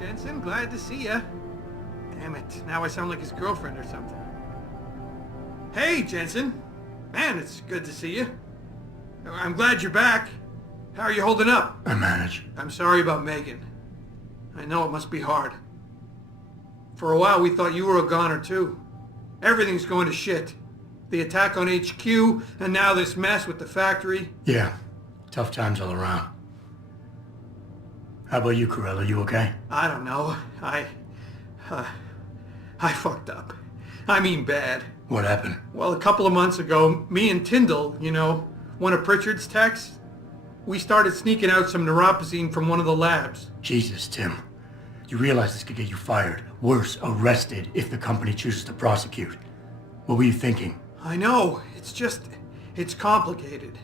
Jensen. Glad to see ya. Damn it, now I sound like his girlfriend or something. Hey, Jensen. Man, it's good to see you. I'm glad you're back. How are you holding up? I manage. I'm sorry about Megan. I know it must be hard. For a while we thought you were a goner too. Everything's going to shit. The attack on HQ, and now this mess with the factory. Yeah, tough times all around. How about you, Corella? You okay? I don't know. I fucked up. I mean bad. What happened? Well, a couple of months ago, me and Tyndall, you know, one of Pritchard's techs, we started sneaking out some neuropozyne from one of the labs. Jesus, Tim. You realize this could get you fired. Worse, arrested if the company chooses to prosecute. What were you thinking? I know. It's complicated.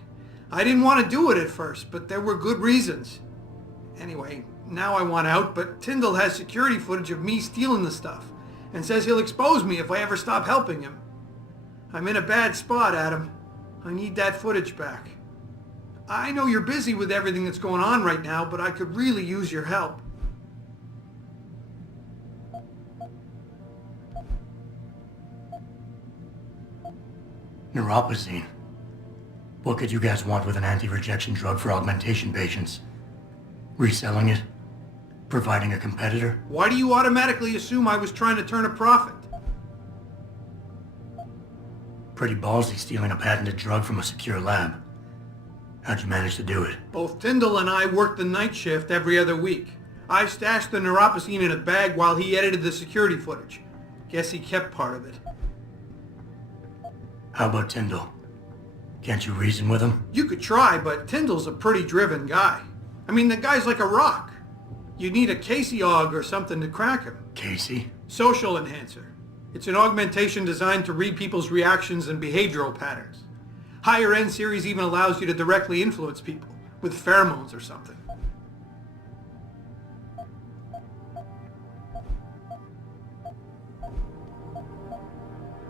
I didn't want to do it at first, but there were good reasons. Anyway, now I want out, but Tyndall has security footage of me stealing the stuff and says he'll expose me if I ever stop helping him. I'm in a bad spot, Adam. I need that footage back. I know you're busy with everything that's going on right now, but I could really use your help. Neuropozyne. What could you guys want with an anti-rejection drug for augmentation patients? Reselling it? Providing a competitor? Why do you automatically assume I was trying to turn a profit? Pretty ballsy stealing a patented drug from a secure lab. How'd you manage to do it? Both Tyndall and I worked the night shift every other week. I stashed the neuropozyne in a bag while he edited the security footage. Guess he kept part of it. How about Tyndall? Can't you reason with him? You could try, but Tyndall's a pretty driven guy. I mean, the guy's like a rock. You need a Casey aug or something to crack him. Casey? Social enhancer. It's an augmentation designed to read people's reactions and behavioral patterns. Higher end series even allows you to directly influence people with pheromones or something.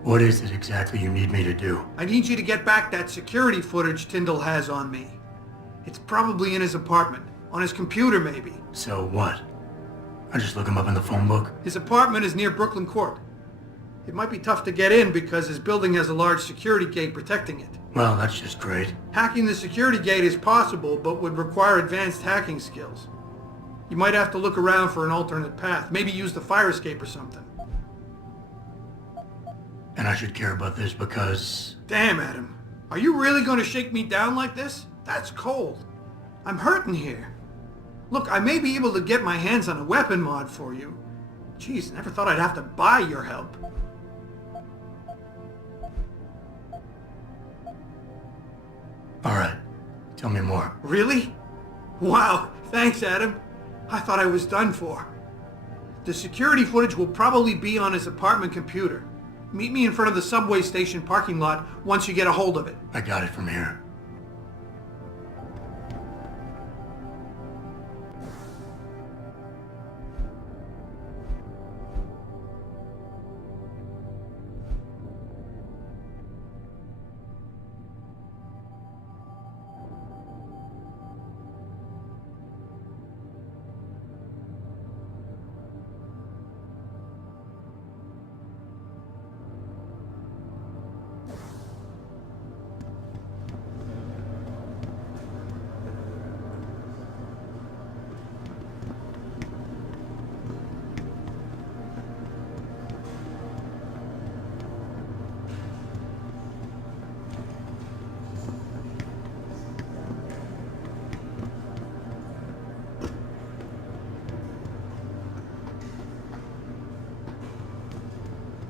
What is it exactly you need me to do? I need you to get back that security footage Tyndall has on me. It's probably in his apartment. On his computer, maybe. So what? I just look him up in the phone book? His apartment is near Brooklyn Court. It might be tough to get in because his building has a large security gate protecting it. Well, that's just great. Hacking the security gate is possible, but would require advanced hacking skills. You might have to look around for an alternate path. Maybe use the fire escape or something. And I should care about this because... Damn, Adam. Are you really going to shake me down like this? That's cold. I'm hurting here. Look, I may be able to get my hands on a weapon mod for you. Jeez, never thought I'd have to buy your help. Alright, tell me more. Really? Wow, thanks, Adam. I thought I was done for. The security footage will probably be on his apartment computer. Meet me in front of the subway station parking lot once you get a hold of it. I got it from here.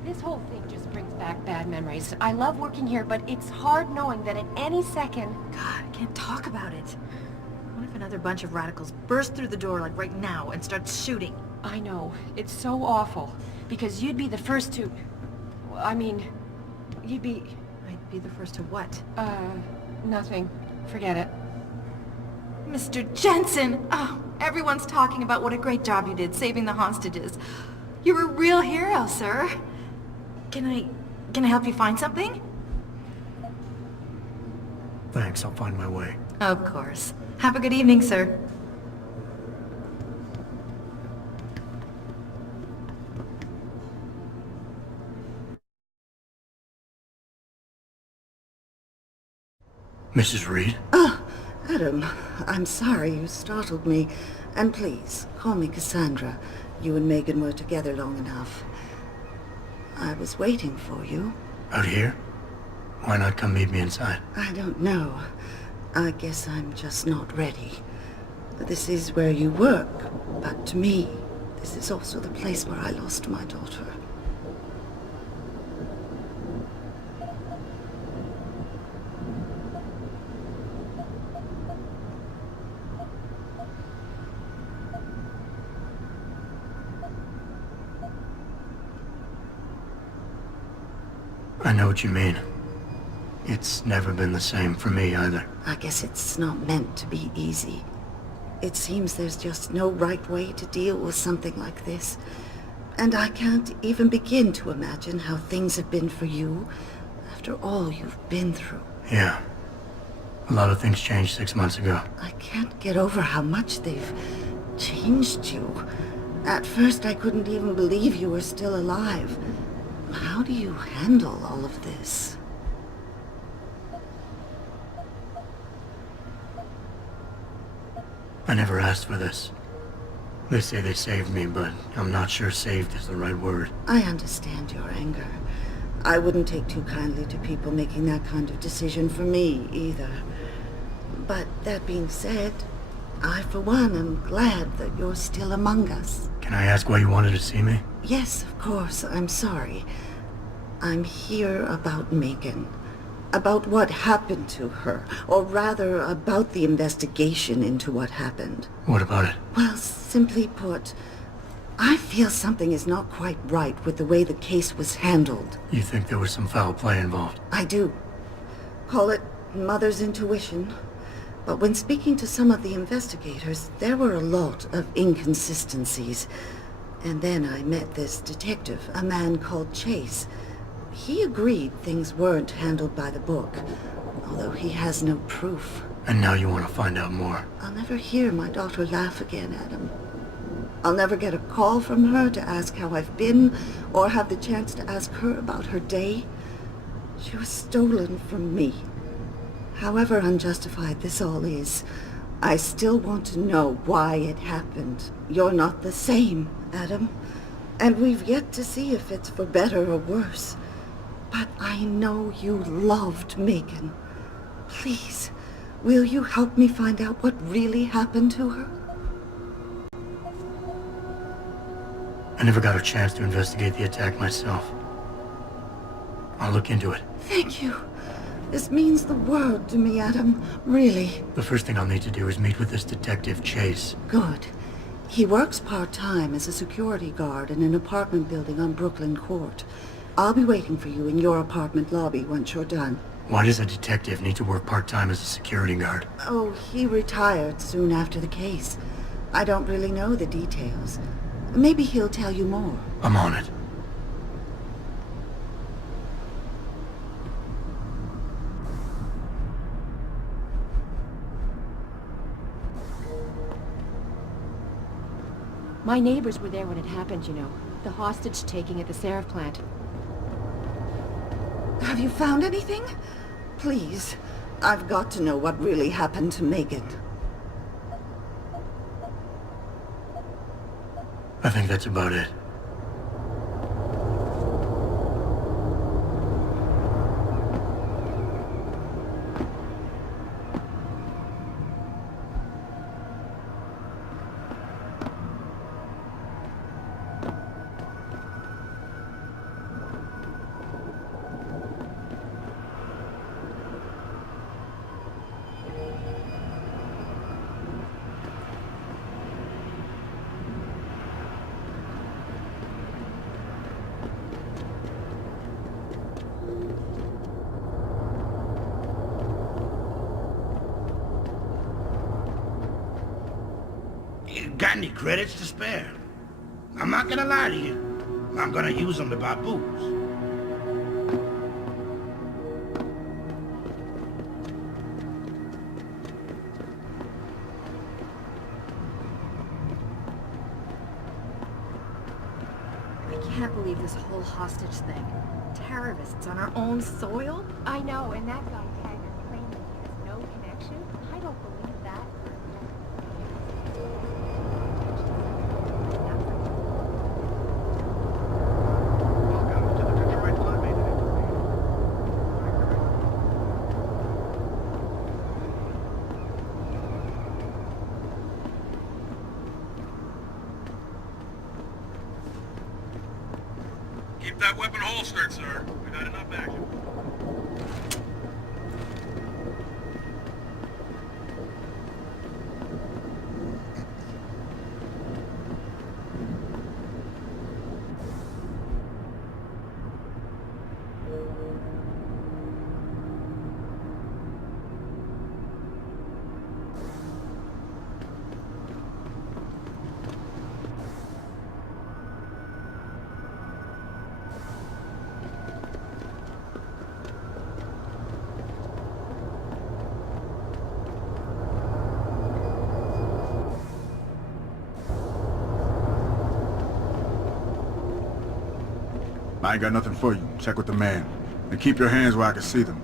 This whole thing just brings back bad memories. I love working here, but it's hard knowing that at any second... God, I can't talk about it. What if another bunch of radicals burst through the door like right now and start shooting? I know. It's so awful. Because you'd be the first to... I mean, you'd be... I'd be the first to what? Nothing. Forget it. Mr. Jensen! Oh, everyone's talking about what a great job you did saving the hostages. You're a real hero, sir. Can I help you find something? Thanks, I'll find my way. Of course. Have a good evening, sir. Mrs. Reed? Adam, I'm sorry you startled me. And please, call me Cassandra. You and Megan were together long enough. I was waiting for you. Out here? Why not come meet me inside? I don't know. I guess I'm just not ready. This is where you work, but to me, this is also the place where I lost my daughter. I know what you mean. It's never been the same for me either. I guess it's not meant to be easy. It seems there's just no right way to deal with something like this. And I can't even begin to imagine how things have been for you after all you've been through. Yeah. A lot of things changed 6 months ago. I can't get over how much they've changed you. At first I couldn't even believe you were still alive. How do you handle all of this? I never asked for this. They say they saved me, but I'm not sure saved is the right word. I understand your anger. I wouldn't take too kindly to people making that kind of decision for me, either. But that being said, I, for one, am glad that you're still among us. Can I ask why you wanted to see me? Yes, of course. I'm sorry. I'm here about Megan. About what happened to her. Or rather, about the investigation into what happened. What about it? Well, simply put, I feel something is not quite right with the way the case was handled. You think there was some foul play involved? I do. Call it mother's intuition. But when speaking to some of the investigators, there were a lot of inconsistencies. And then I met this detective, a man called Chase. He agreed things weren't handled by the book, although he has no proof. And now you want to find out more? I'll never hear my daughter laugh again, Adam. I'll never get a call from her to ask how I've been, or have the chance to ask her about her day. She was stolen from me. However unjustified this all is, I still want to know why it happened. You're not the same, Adam. And we've yet to see if it's for better or worse. But I know you loved Megan. Please, will you help me find out what really happened to her? I never got a chance to investigate the attack myself. I'll look into it. Thank you. This means the world to me, Adam. Really. The first thing I'll need to do is meet with this detective, Chase. Good. He works part-time as a security guard in an apartment building on Brooklyn Court. I'll be waiting for you in your apartment lobby once you're done. Why does a detective need to work part-time as a security guard? Oh, he retired soon after the case. I don't really know the details. Maybe he'll tell you more. I'm on it. My neighbors were there when it happened, you know. The hostage taking at the Seraph plant. Have you found anything? Please. I've got to know what really happened to Megan. I think that's about it. Got any credits to spare? I'm not gonna lie to you. I'm gonna use them to buy booze. I can't believe this whole hostage thing. Terrorists on our own soil? I know, and that guy Taggart claimed that he has no Keep that weapon holstered, sir. We've had enough action. I ain't got nothing for you. Check with the man. And keep your hands where I can see them.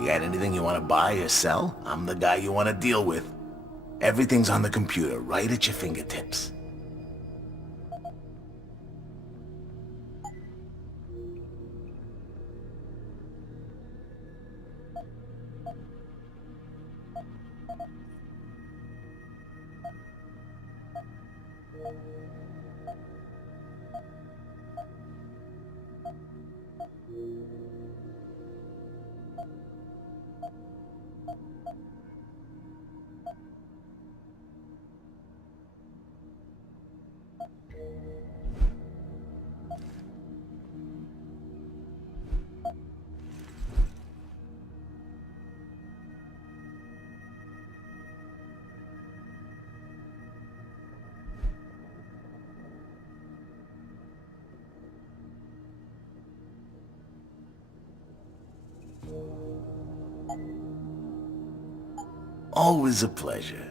You got anything you want to buy or sell? I'm the guy you want to deal with. Everything's on the computer, right at your fingertips. Always a pleasure.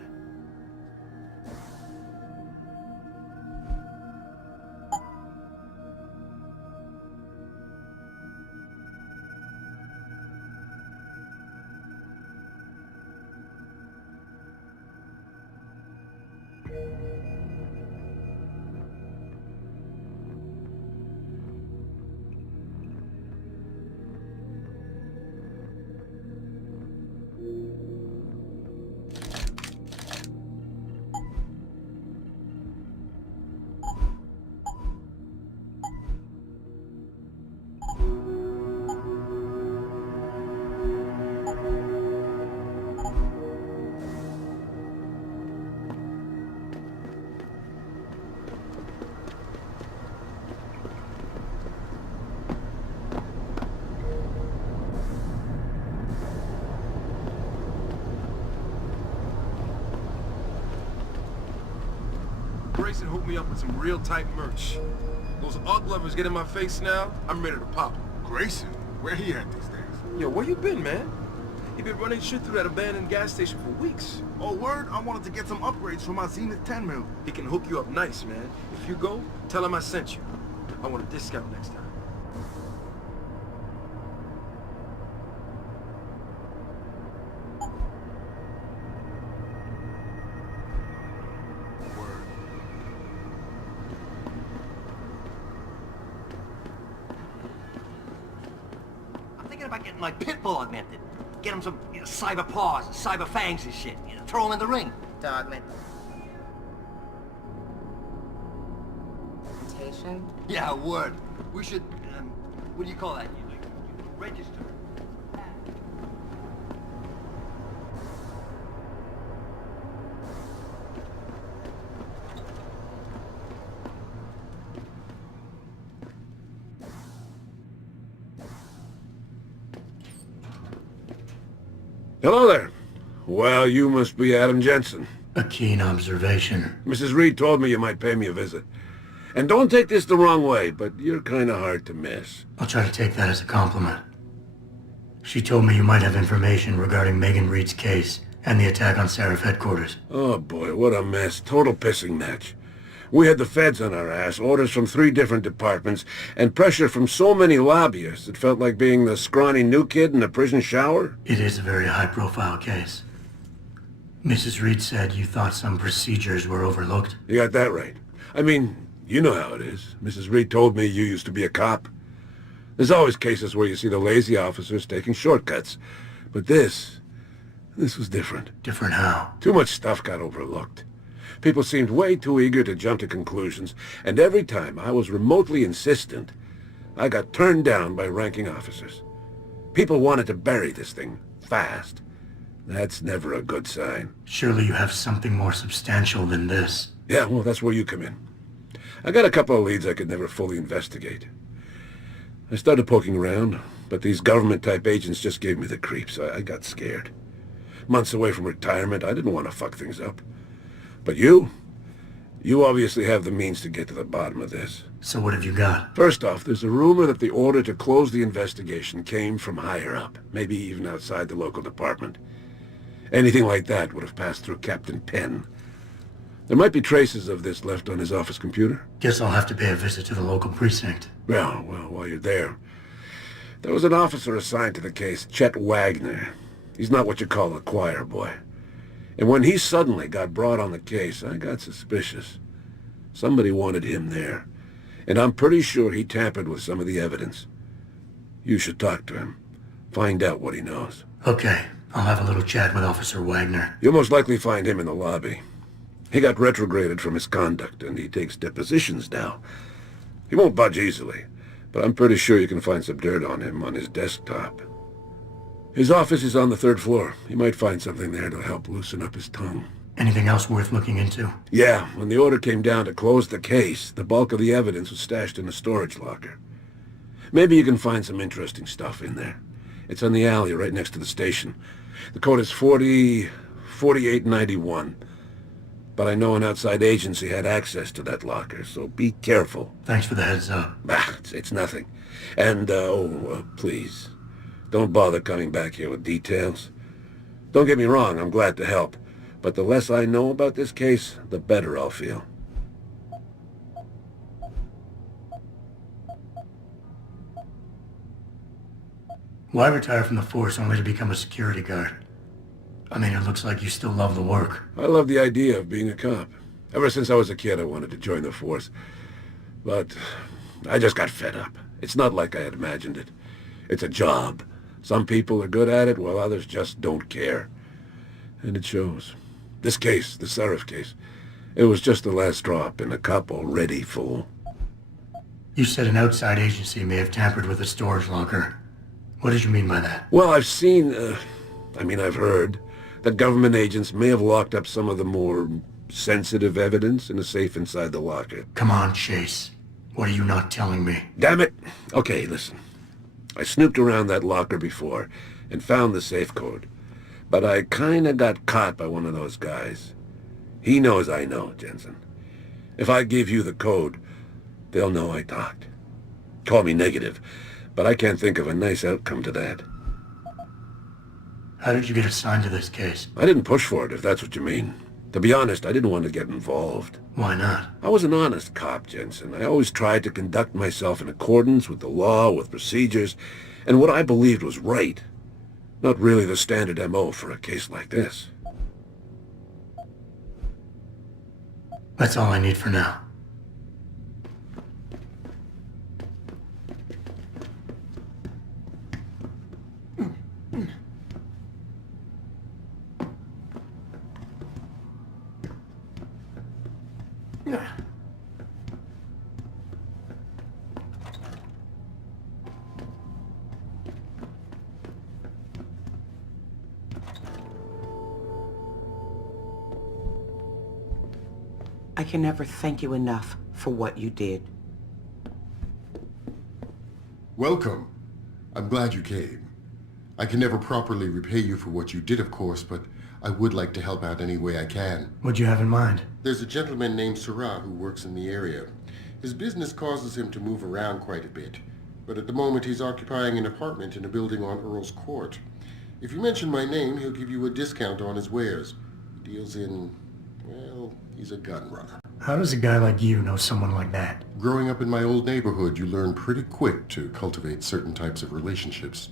Grayson hooked me up with some real tight merch. Those aug lovers get in my face now, I'm ready to pop them. Grayson? Where he at these days? Yo, where you been, man? He been running shit through that abandoned gas station for weeks. Oh, word? I wanted to get some upgrades for my Zenith 10 mil. He can hook you up nice, man. If you go, tell him I sent you. I want a discount next time. About getting my pitbull augmented. Get him some cyber paws, cyber fangs and shit. Throw him in the ring. To augment. Augmentation? Yeah, word. We should, what do you call that? Register. Hello there. Well, you must be Adam Jensen. A keen observation. Mrs. Reed told me you might pay me a visit. And don't take this the wrong way, but you're kinda hard to miss. I'll try to take that as a compliment. She told me you might have information regarding Megan Reed's case and the attack on Seraph headquarters. Oh boy, what a mess. Total pissing match. We had the feds on our ass, orders from 3 different departments, and pressure from so many lobbyists it felt like being the scrawny new kid in the prison shower. It is a very high-profile case. Mrs. Reed said you thought some procedures were overlooked. You got that right. I mean, You know how it is. Mrs. Reed told me you used to be a cop. There's always cases where you see the lazy officers taking shortcuts. But this was different. Different how? Too much stuff got overlooked. People seemed way too eager to jump to conclusions, and every time I was remotely insistent, I got turned down by ranking officers. People wanted to bury this thing fast. That's never a good sign. Surely you have something more substantial than this. Yeah, well, that's where you come in. I got a couple of leads I could never fully investigate. I started poking around, but these government-type agents just gave me the creeps. I got scared. Months away from retirement, I didn't want to fuck things up. But you obviously have the means to get to the bottom of this. So what have you got? First off, there's a rumor that the order to close the investigation came from higher up, maybe even outside the local department. Anything like that would have passed through Captain Penn. There might be traces of this left on his office computer. Guess I'll have to pay a visit to the local precinct. Well, while you're there, there was an officer assigned to the case, Chet Wagner. He's not what you call a choir boy. And when he suddenly got brought on the case, I got suspicious. Somebody wanted him there. And I'm pretty sure he tampered with some of the evidence. You should talk to him. Find out what he knows. Okay, I'll have a little chat with Officer Wagner. You'll most likely find him in the lobby. He got retrograded from his conduct, and he takes depositions now. He won't budge easily, but I'm pretty sure you can find some dirt on him on his desktop. His office is on the 3rd floor. You might find something there to help loosen up his tongue. Anything else worth looking into? Yeah, when the order came down to close the case, the bulk of the evidence was stashed in a storage locker. Maybe you can find some interesting stuff in there. It's on the alley right next to the station. The code is 4891. But I know an outside agency had access to that locker, so be careful. Thanks for the heads up. It's nothing. And, please, don't bother coming back here with details. Don't get me wrong, I'm glad to help. But the less I know about this case, the better I'll feel. Why retire from the force only to become a security guard? I mean, it looks like you still love the work. I love the idea of being a cop. Ever since I was a kid, I wanted to join the force. But I just got fed up. It's not like I had imagined it. It's a job. Some people are good at it, while others just don't care. And it shows. This case, the Seraph case, it was just the last drop in a cup already full. You said an outside agency may have tampered with a storage locker. What did you mean by that? Well, I've heard that government agents may have locked up some of the more sensitive evidence in a safe inside the locker. Come on, Chase. What are you not telling me? Damn it! Okay, listen. I snooped around that locker before and found the safe code. But I kinda got caught by one of those guys. He knows I know, Jensen. If I give you the code, they'll know I talked. Call me negative, but I can't think of a nice outcome to that. How did you get assigned to this case? I didn't push for it, if that's what you mean. To be honest, I didn't want to get involved. Why not? I was an honest cop, Jensen. I always tried to conduct myself in accordance with the law, with procedures, and what I believed was right. Not really the standard MO for a case like this. That's all I need for now. I can never thank you enough for what you did. Welcome. I'm glad you came. I can never properly repay you for what you did, of course, but I would like to help out any way I can. What'd you have in mind? There's a gentleman named Sarah who works in the area. His business causes him to move around quite a bit, but at the moment he's occupying an apartment in a building on Earl's Court. If you mention my name, he'll give you a discount on his wares. He deals in, well, he's a gun runner. How does a guy like you know someone like that? Growing up in my old neighborhood, you learn pretty quick to cultivate certain types of relationships.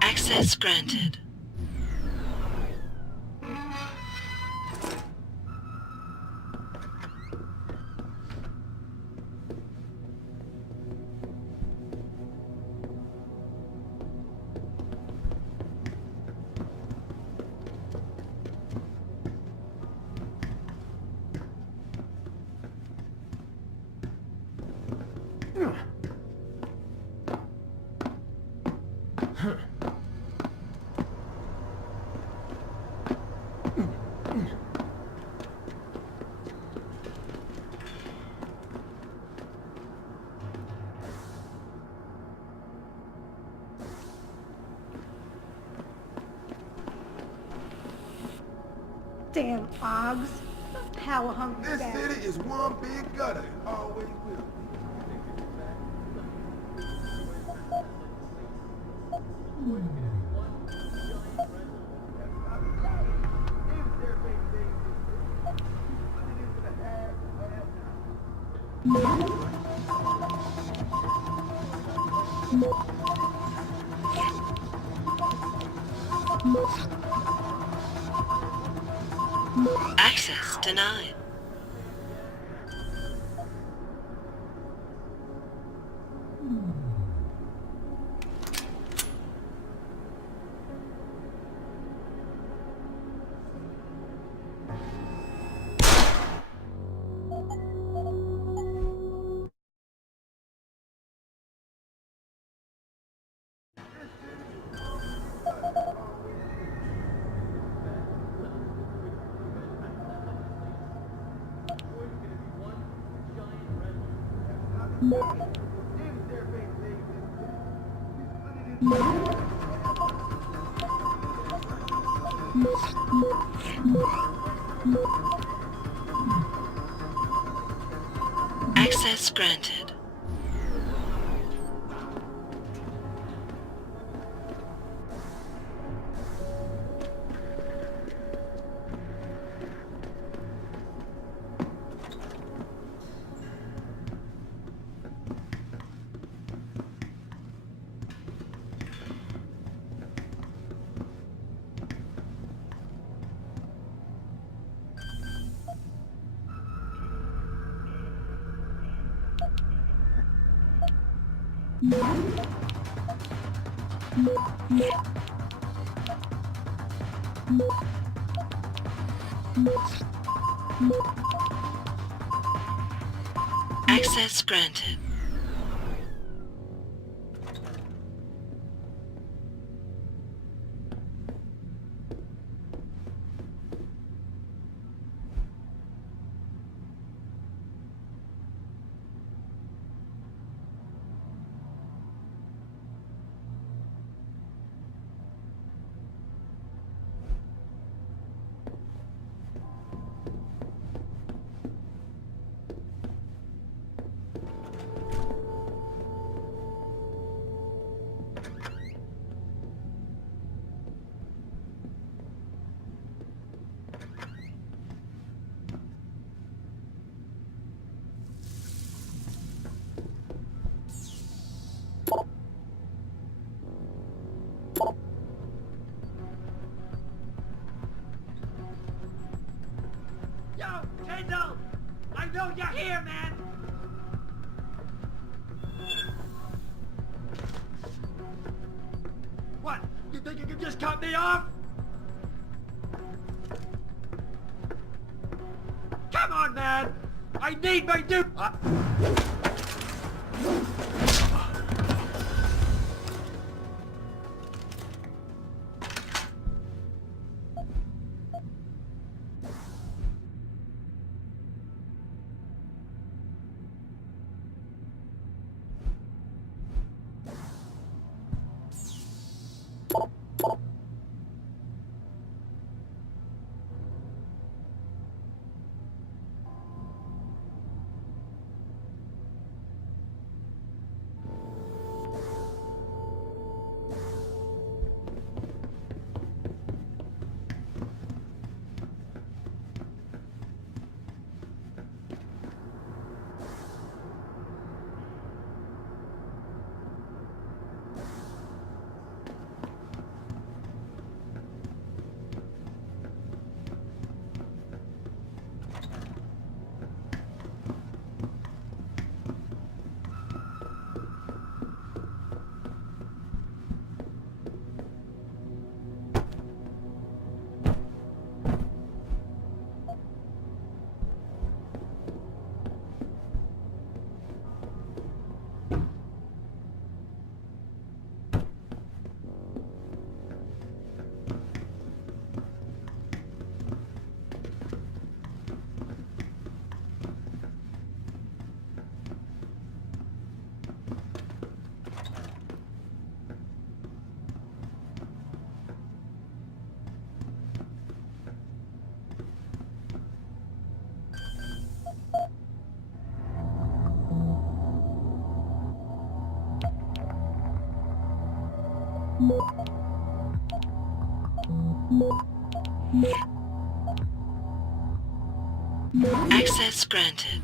Access granted. Damn Oggs. Power hungry This bastard. city is one big gutter and always will be. Access denied. Access granted. Access granted. Yo, Kendall! I know you're here, man! What? You think you can just cut me off? Come on, man! I need my new... Access granted.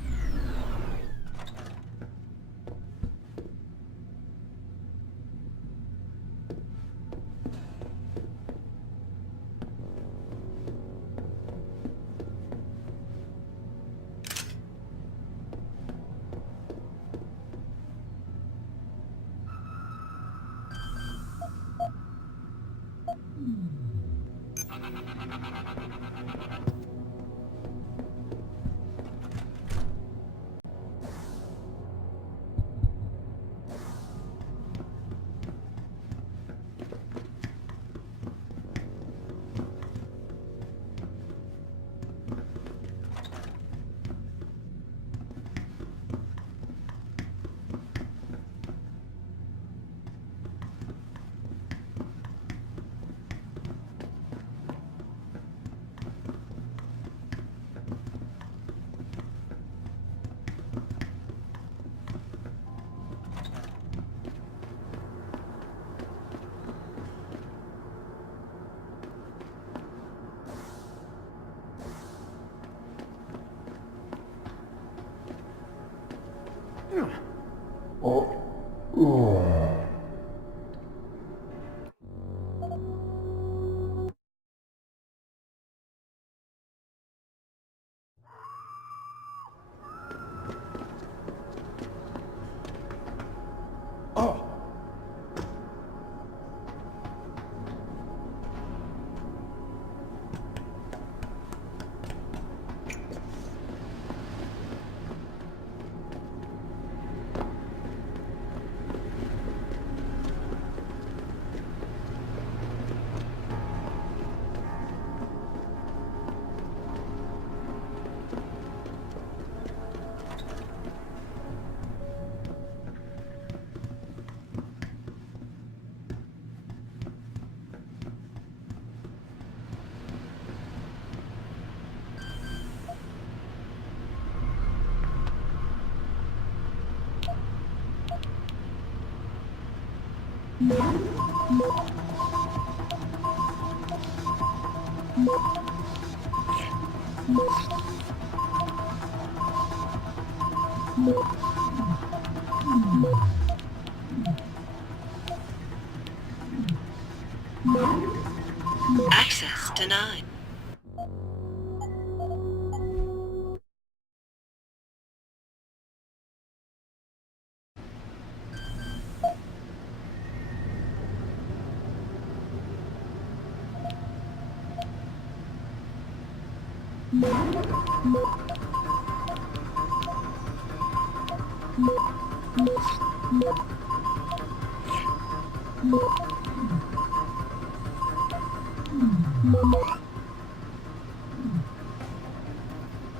Access denied.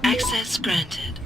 Access granted.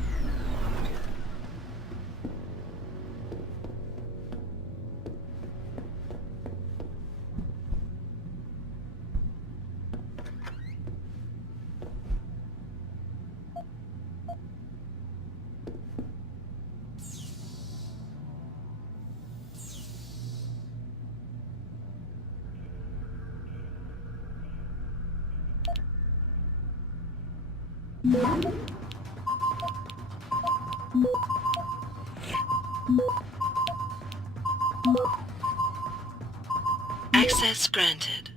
Access granted.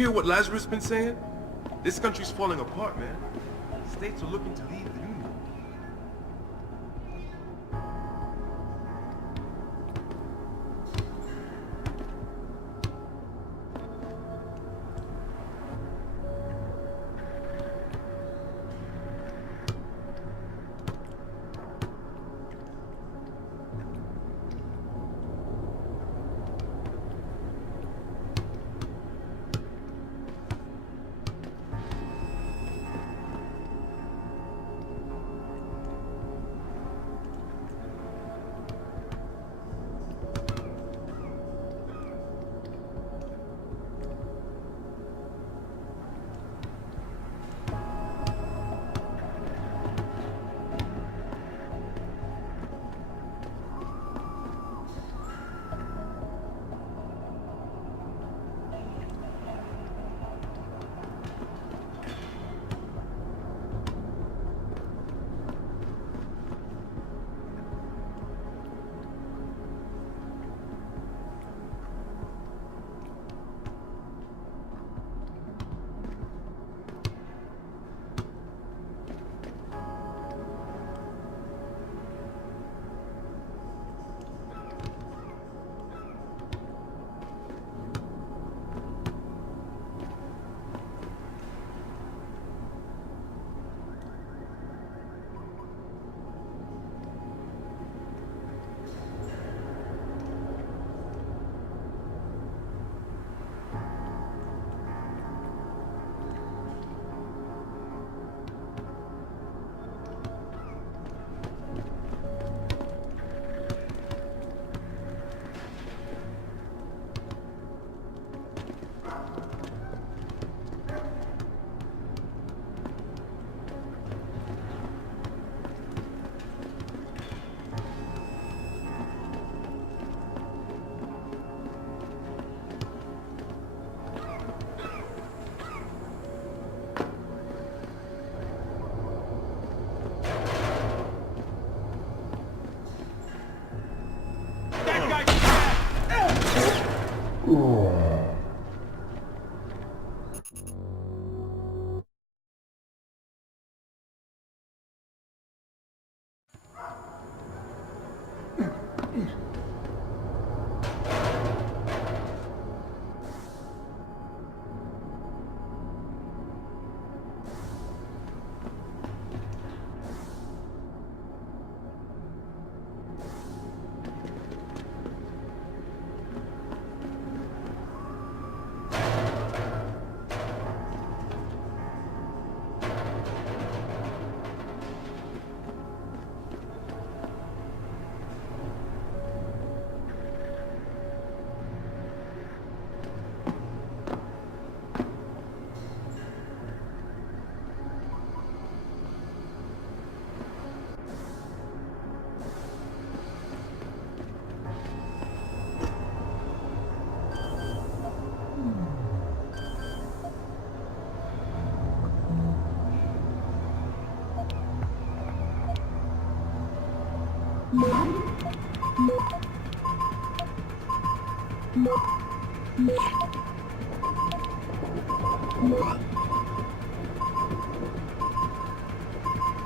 hear what Lazarus been saying? This country's falling apart, man. States are looking to leave the Union.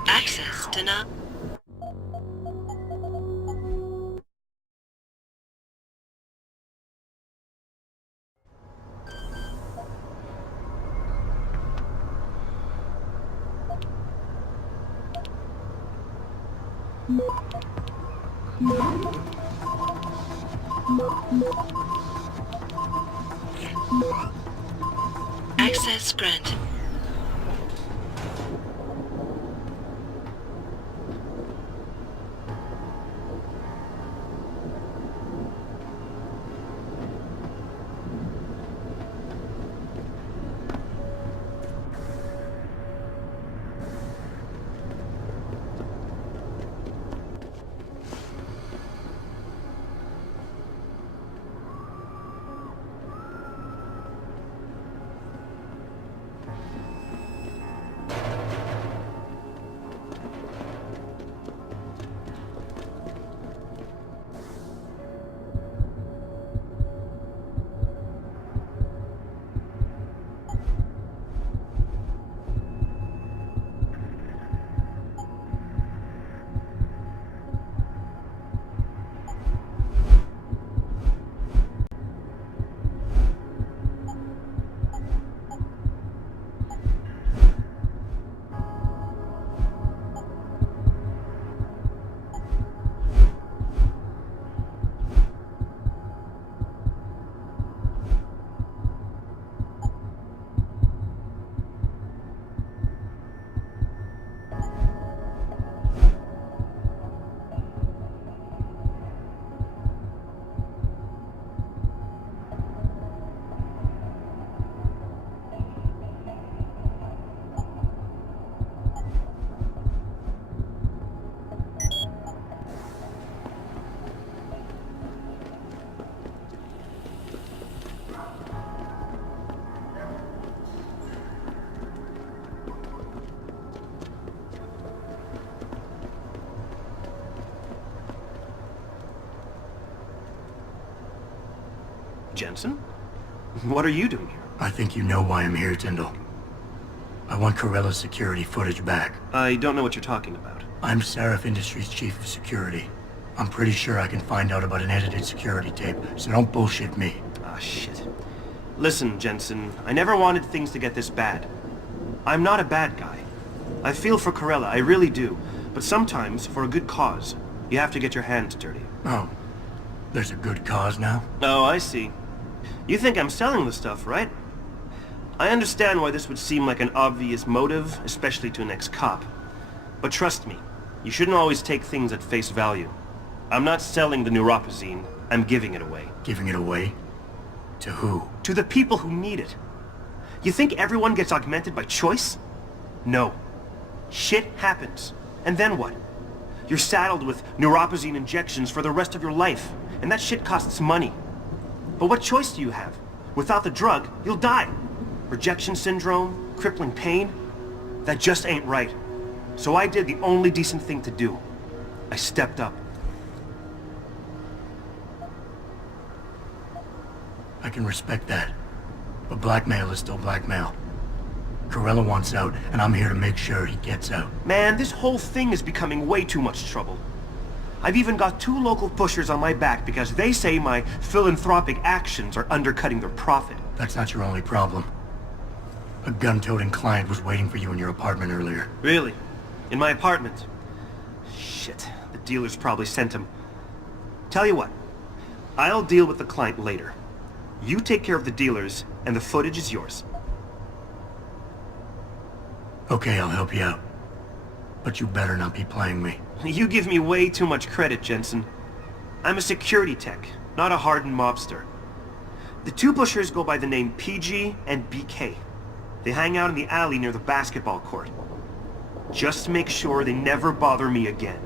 Access denied. Access granted. Jensen? What are you doing here? I think you know why I'm here, Tyndall. I want Corella's security footage back. I don't know what you're talking about. I'm Seraph Industries' chief of security. I'm pretty sure I can find out about an edited security tape, so don't bullshit me. Ah, shit. Listen, Jensen, I never wanted things to get this bad. I'm not a bad guy. I feel for Corella, I really do. But sometimes, for a good cause, you have to get your hands dirty. Oh, there's a good cause now? Oh, I see. You think I'm selling the stuff, right? I understand why this would seem like an obvious motive, especially to an ex-cop. But trust me, you shouldn't always take things at face value. I'm not selling the neuropazine, I'm giving it away. Giving it away? To who? To the people who need it. You think everyone gets augmented by choice? No. Shit happens. And then what? You're saddled with neuropazine injections for the rest of your life, and that shit costs money. But what choice do you have? Without the drug, you'll die. Rejection syndrome, crippling pain. That just ain't right. So I did the only decent thing to do. I stepped up. I can respect that. But blackmail is still blackmail. Corella wants out, and I'm here to make sure he gets out. Man, this whole thing is becoming way too much trouble. I've even got 2 local pushers on my back because they say my philanthropic actions are undercutting their profit. That's not your only problem. A gun-toting client was waiting for you in your apartment earlier. Really? In my apartment? Shit, the dealers probably sent him. Tell you what, I'll deal with the client later. You take care of the dealers, and the footage is yours. Okay, I'll help you out. But you better not be playing me. You give me way too much credit, Jensen. I'm a security tech, not a hardened mobster. The 2 pushers go by the name PG and BK. They hang out in the alley near the basketball court. Just make sure they never bother me again.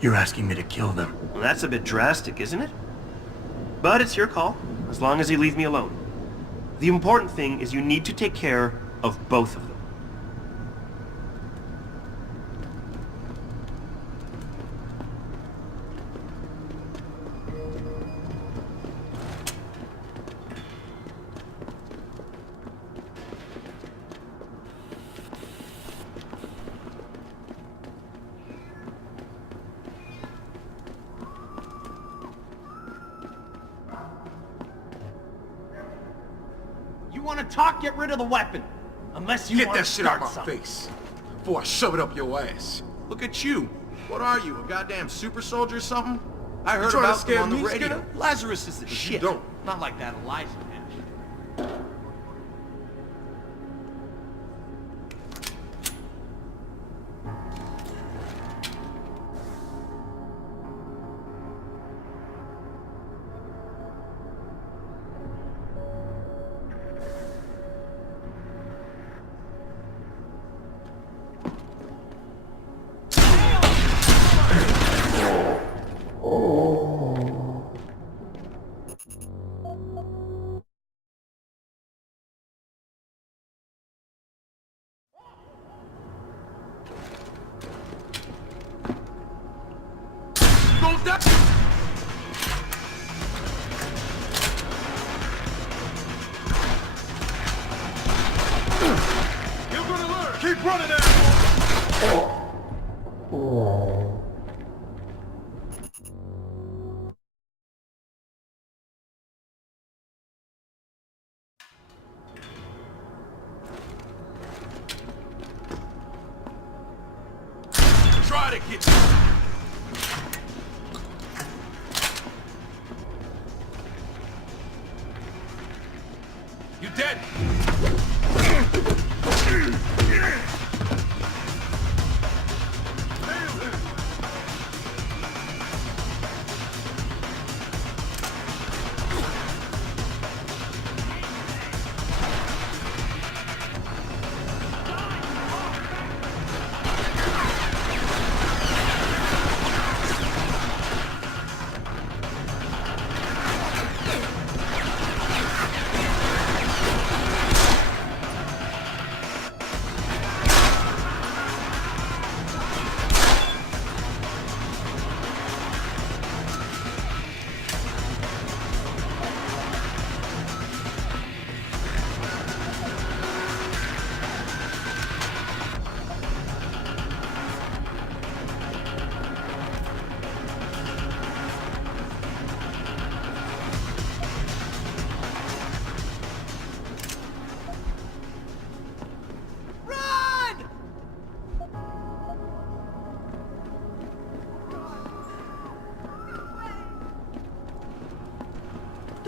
You're asking me to kill them. Well, that's a bit drastic, isn't it? But it's your call, as long as you leave me alone. The important thing is you need to take care of both of them. You want to talk? Get rid of the weapon. Unless you Get want that to shit out start my something. face before I shove it up your ass. Look at you. What are you, a goddamn super soldier or something? I heard trying to about scare them on the me, radio. Skinner? Lazarus is the You shit. don't. Not like that Elijah man. You're gonna learn. Keep running, asshole. Try to get you. You dead?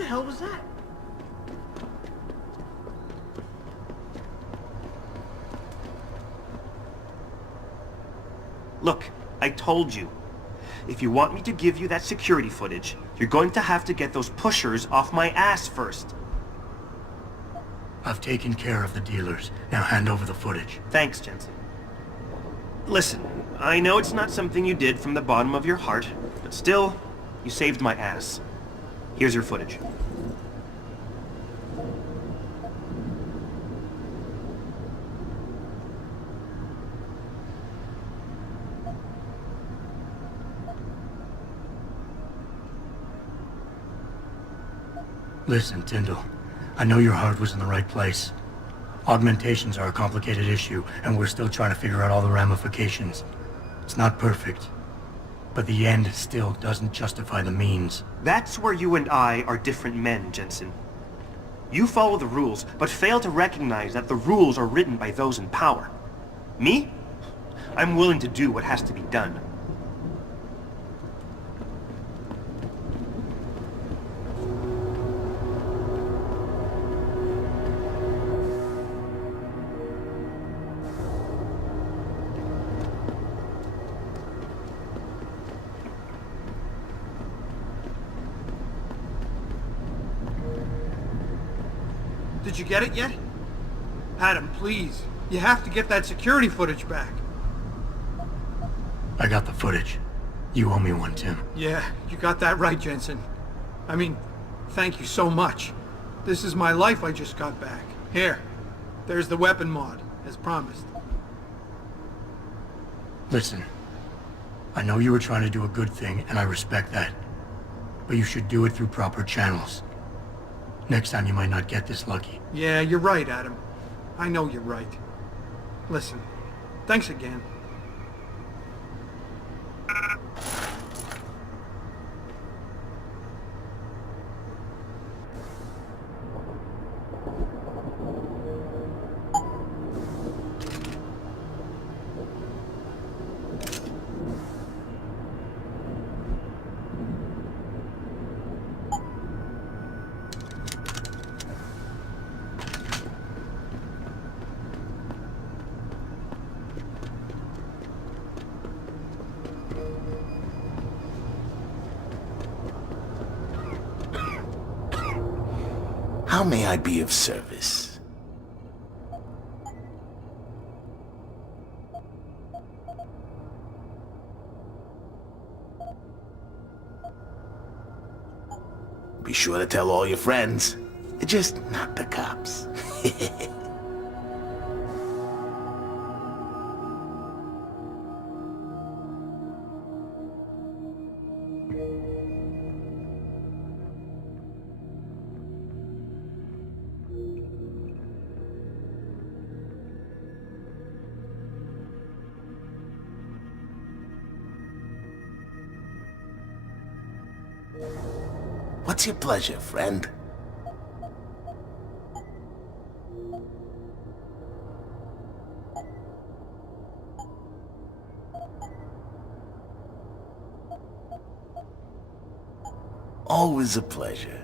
hell was that? Look, I told you. If you want me to give you that security footage, you're going to have to get those pushers off my ass first. I've taken care of the dealers. Now hand over the footage. Thanks, Jensen. Listen, I know it's not something you did from the bottom of your heart, but still, you saved my ass. Here's your footage. Listen, Tyndall. I know your heart was in the right place. Augmentations are a complicated issue, and we're still trying to figure out all the ramifications. It's not perfect, but the end still doesn't justify the means. That's where you and I are different men, Jensen. You follow the rules, but fail to recognize that the rules are written by those in power. Me? I'm willing to do what has to be done. Did you get it yet? Adam, please. You have to get that security footage back. I got the footage. You owe me one, Tim. Yeah, you got that right, Jensen. I mean, thank you so much. This is my life I just got back. Here, there's the weapon mod, as promised. Listen, I know you were trying to do a good thing, and I respect that. But you should do it through proper channels. Next time you might not get this lucky. Yeah, you're right, Adam. I know you're right. Listen, thanks again. How may I be of service? Be sure to tell all your friends. Just not the cops. What's your pleasure, friend? Always a pleasure.